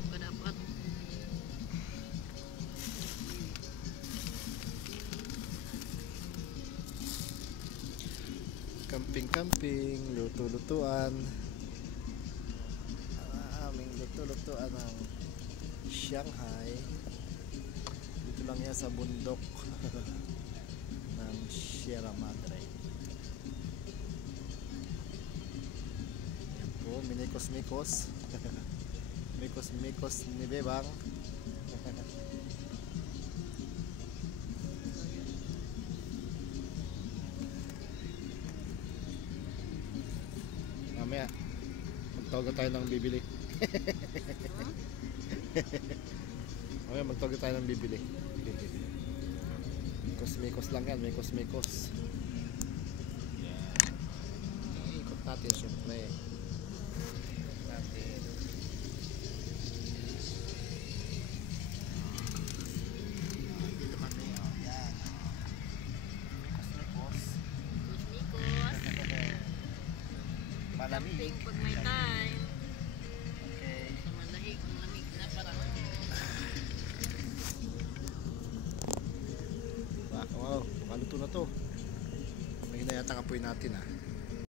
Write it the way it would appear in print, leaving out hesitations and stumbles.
Layo ka dapat. Camping-camping, luto-lutuan. Aming luto-lutuan ng Shanghai. Dito lang yan sa bundok ng Sierra Madre. Yan po, minikos-mikos. Mikos-mikos ni Bebang. Mamaya magtawag tayo ng bibili. Mamaya magtawag tayo ng bibili. Mikos-mikos lang yan, mikos-mikos. Yan. Ikot natin syempre. Natin. Dito kami, oh. Yan. Mikos-mikos. Nikos. Malamig. Camping pag may time. Okay. Sa malahig, ang lamig na parang. Wow, maluto na to. May na yata ang apoy natin ah.